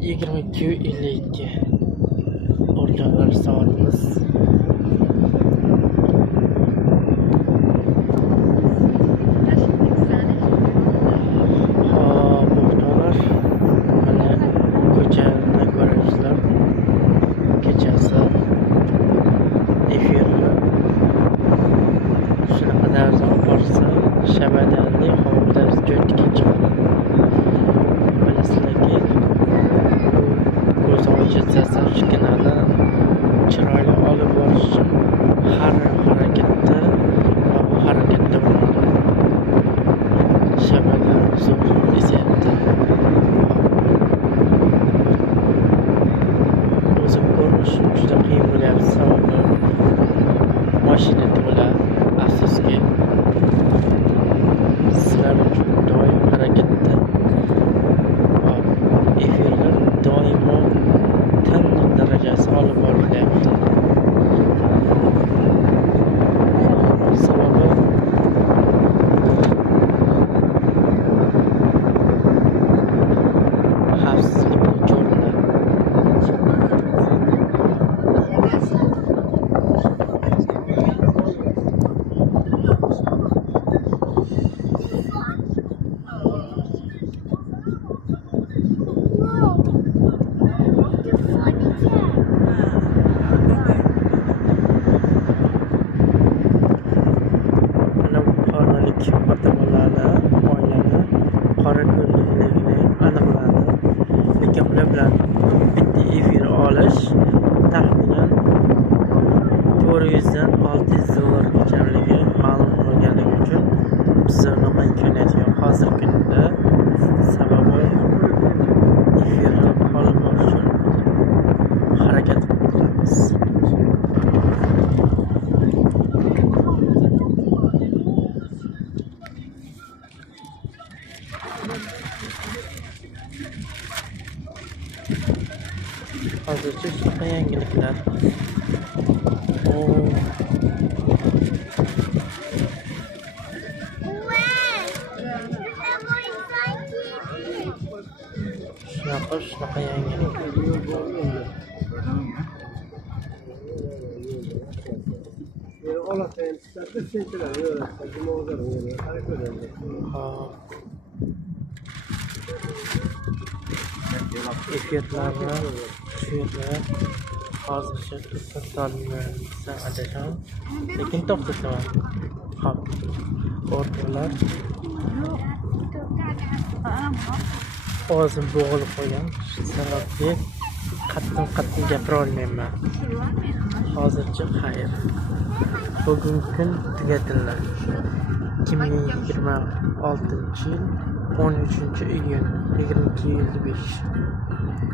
22:52 o'rtoqlar, soatimiz. Hop, o'rtoqlar, mana ko'chani ko'rasizlar. Kechasi efirni shunaqa tarzda olib borsa, Shabadali hovlida jo'tga chiqadi. Bilasizlarki, ko'z ojiza kichkinani chiroyli olib borish uchun har harakatda bo'ladi. Shabada zo'r esyapti. O'zim ko'rish juda qiyin bo'lyapti, sababi mashina to'la. Afsuski, sizlar uchun doim harakatda. Efirlar doimo tiniq darajasi olib borilyapti. Sababi xavfsizlik choralari. Ota-bolani, oilani qora ko'rlikligini aniqladi. Lekin ular bilan bitta efir olish taxminan 400 dan 600 dollar ekanligi ma'lum bo'lganligi uchun bizda unaqa imkoniyat yo'q hozirgi kunda. Sababi efirni olib borish uchun harakat qilamiz. Hozircha shunaqa yangiliklar. Shunaqa yangilik. Efirlarni shu yerda hozircha to'xtatolmayman adasham, lekin to'xtataman. Hop, o'rtoqlar, ovozim bo'g'ilib qolgan, shu sababli qattiq gapira olmayman. Hozircha xayr. Bugungi kun tugatildi. 2026-yil 13-iyun 22:55.